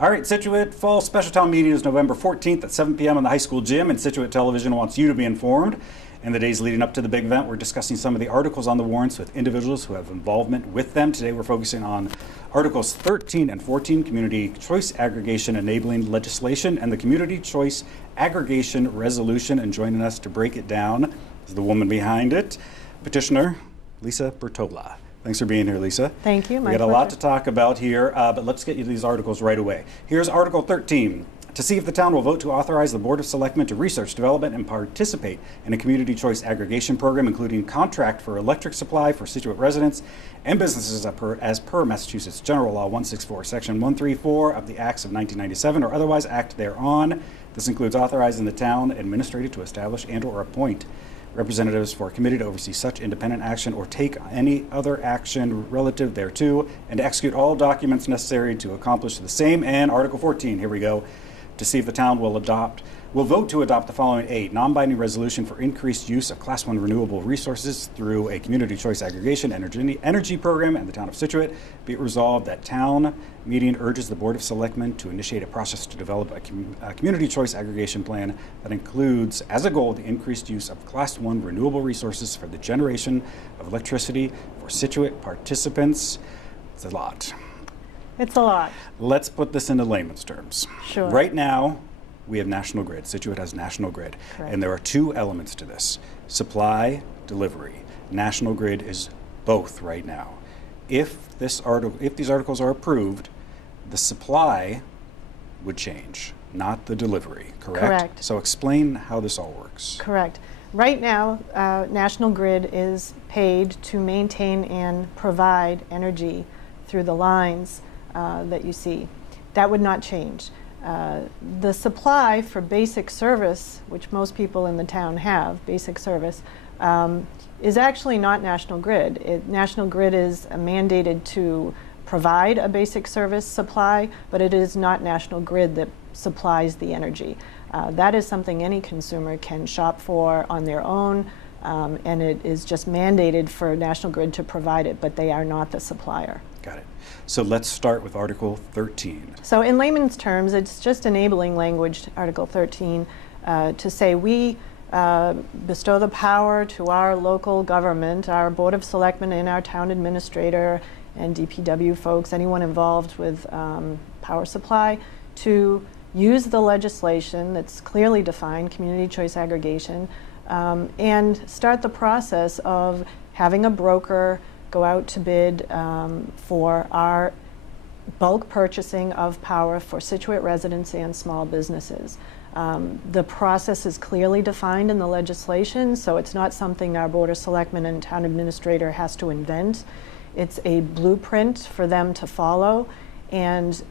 All right, Scituate Fall Special Town Meeting is November 14th at 7 p.m. in the high school gym, and Scituate Television wants you to be informed. In the days leading up to the big event, we're discussing some of the articles on the warrants with individuals who have involvement with them. Today we're focusing on Articles 13 and 14, Community Choice Aggregation Enabling Legislation, and the Community Choice Aggregation Resolution. And joining us to break it down is the woman behind it, Petitioner Lisa Bertola. Thanks for being here, Lisa. Thank you. We got a lot to talk about here, but let's get you these articles right away. Here's Article 13. To see if the town will vote to authorize the Board of Selectmen to research, development, and participate in a community choice aggregation program, including contract for electric supply for Scituate residents and businesses as per Massachusetts General Law 164, Section 134 of the Acts of 1997, or otherwise act thereon. This includes authorizing the town administrator to establish and/or appoint representatives for a committee to oversee such independent action or take any other action relative thereto, and to execute all documents necessary to accomplish the same. And Article 14, here we go. To see if the town will vote to adopt the following: a non-binding resolution for increased use of Class 1 renewable resources through a community choice aggregation energy program in the town of Scituate. Be it resolved that town meeting urges the Board of Selectmen to initiate a process to develop a community choice aggregation plan that includes as a goal the increased use of Class 1 renewable resources for the generation of electricity for Scituate participants. It's a lot. It's a lot. Let's put this into layman's terms. Sure. Right now, we have National Grid. Scituate has National Grid. Correct. And there are two elements to this: supply, delivery. National Grid is both right now. If these articles are approved, the supply would change, not the delivery, correct? Correct. So explain how this all works. Correct. Right now, National Grid is paid to maintain and provide energy through the lines that you see. That would not change. The supply for basic service, which most people in the town have, basic service, is actually not National Grid. National Grid is mandated to provide a basic service supply, but it is not National Grid that supplies the energy. That is something any consumer can shop for on their own, and it is just mandated for National Grid to provide it, but they are not the supplier. Got it. So let's start with Article 13. So in layman's terms, it's just enabling language, Article 13, to say we bestow the power to our local government, our Board of Selectmen and our town administrator and DPW folks, anyone involved with power supply, to use the legislation that's clearly defined, community choice aggregation, and start the process of having a broker go out to bid for our bulk purchasing of power for Scituate residents and small businesses. The process is clearly defined in the legislation, so it's not something our Board of Selectmen and Town Administrator has to invent. It's a blueprint for them to follow, and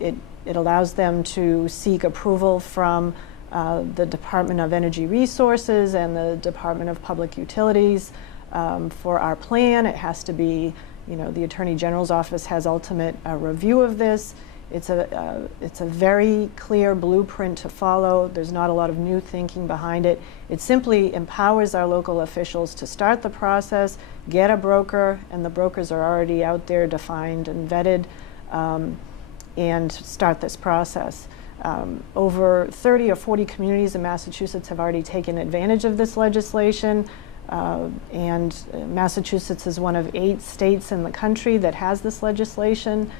it allows them to seek approval from the Department of Energy Resources and the Department of Public Utilities. For our plan, it has to be, the Attorney General's office has ultimate review of this. It's a very clear blueprint to follow. There's not a lot of new thinking behind it. It simply empowers our local officials to start the process, get a broker, and the brokers are already out there defined and vetted, and start this process. Over 30 or 40 communities in Massachusetts have already taken advantage of this legislation. And Massachusetts is one of 8 states in the country that has this legislation.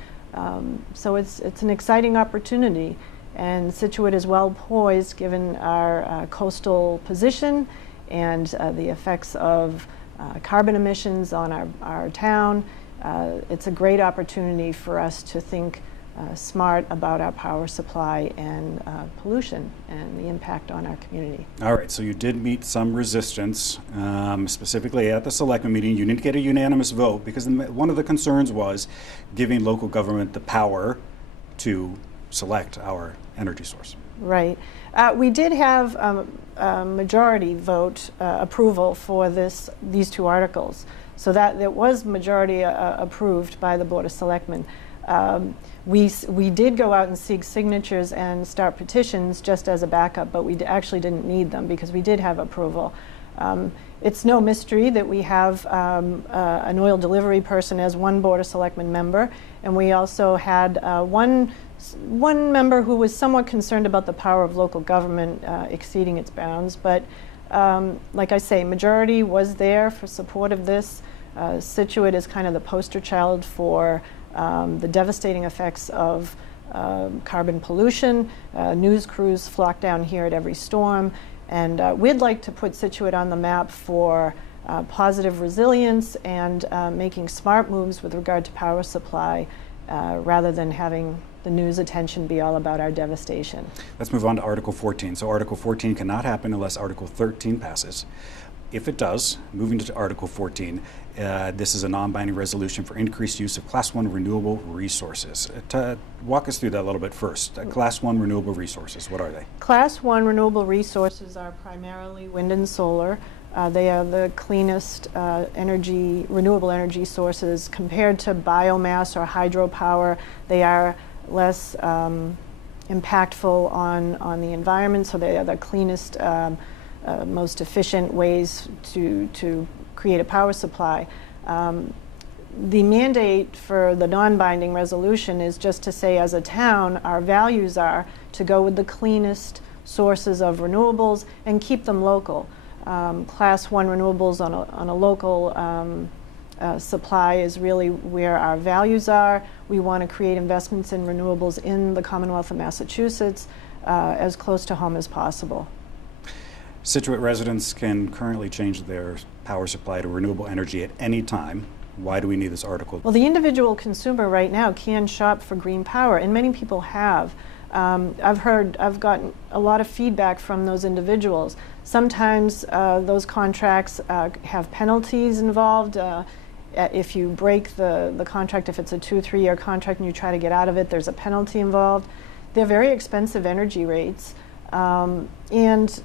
So it's an exciting opportunity, and Scituate is well poised given our coastal position and the effects of carbon emissions on our town. It's a great opportunity for us to think smart about our power supply and pollution and the impact on our community. All right, so you did meet some resistance, specifically at the selectmen meeting. You didn't get a unanimous vote because one of the concerns was giving local government the power to select our energy source. Right. We did have a majority vote approval for these two articles, so that it was majority approved by the Board of Selectmen. We did go out and seek signatures and start petitions just as a backup, but we actually didn't need them because we did have approval. It's no mystery that we have an oil delivery person as one Board of Selectmen member, and we also had one one member who was somewhat concerned about the power of local government exceeding its bounds, but like I say, majority was there for support of this. Scituate is kind of the poster child for the devastating effects of carbon pollution. News crews flock down here at every storm, and we'd like to put Scituate on the map for positive resilience and making smart moves with regard to power supply rather than having the news attention be all about our devastation. Let's move on to Article 14. So Article 14 cannot happen unless Article 13 passes. If it does, moving to Article 14, this is a non-binding resolution for increased use of Class 1 renewable resources. Walk us through that a little bit first. Class 1 renewable resources, what are they? Class 1 renewable resources are primarily wind and solar. They are the cleanest renewable energy sources compared to biomass or hydropower. They are less impactful on the environment, so they are the cleanest, most efficient ways to create a power supply. The mandate for the non-binding resolution is just to say, as a town, our values are to go with the cleanest sources of renewables and keep them local. Class 1 renewables on a local supply is really where our values are. We want to create investments in renewables in the Commonwealth of Massachusetts as close to home as possible. Scituate residents can currently change their power supply to renewable energy at any time. Why do we need this article? Well, the individual consumer right now can shop for green power, and many people have. I've gotten a lot of feedback from those individuals. Sometimes those contracts have penalties involved. If you break the contract, if it's a 2-3 year contract and you try to get out of it, there's a penalty involved. They're very expensive energy rates. And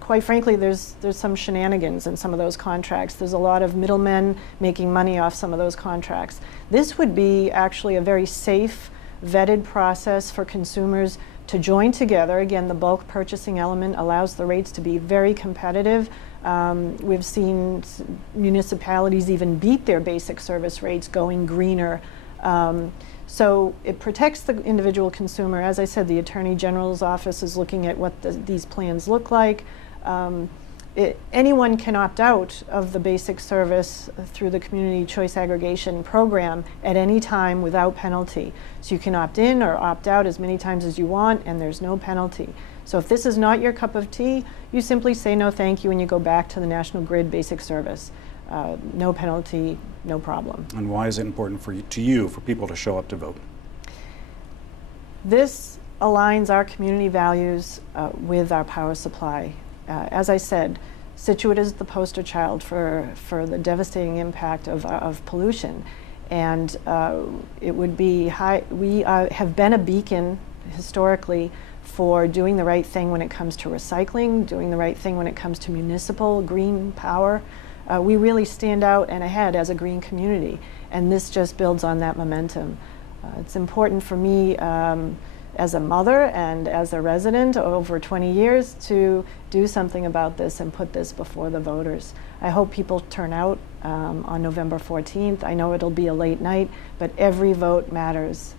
quite frankly, there's some shenanigans in some of those contracts. There's a lot of middlemen making money off some of those contracts. This would be actually a very safe, vetted process for consumers to join together. Again, the bulk purchasing element allows the rates to be very competitive. We've seen municipalities even beat their basic service rates going greener. So it protects the individual consumer. As I said, the Attorney General's office is looking at what these plans look like. Anyone can opt out of the basic service through the Community Choice Aggregation program at any time without penalty. So you can opt in or opt out as many times as you want, and there's no penalty. So if this is not your cup of tea, you simply say no thank you and you go back to the National Grid basic service. No penalty, no problem. And why is it important for people to show up to vote? This aligns our community values with our power supply. As I said, Scituate is the poster child for the devastating impact of pollution. And it would be we have been a beacon historically for doing the right thing when it comes to recycling, doing the right thing when it comes to municipal green power. We really stand out and ahead as a green community, and this just builds on that momentum. It's important for me as a mother and as a resident over 20 years to do something about this and put this before the voters. I hope people turn out on November 14th. I know it'll be a late night, but every vote matters.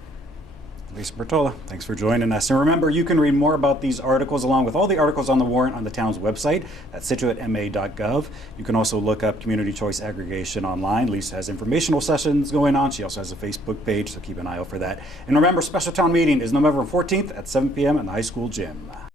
Lisa Bertola, thanks for joining us. And remember, you can read more about these articles along with all the articles on the warrant on the town's website at scituatema.gov. You can also look up Community Choice Aggregation online. Lisa has informational sessions going on. She also has a Facebook page, so keep an eye out for that. And remember, Special Town Meeting is November 14th at 7 p.m. in the high school gym.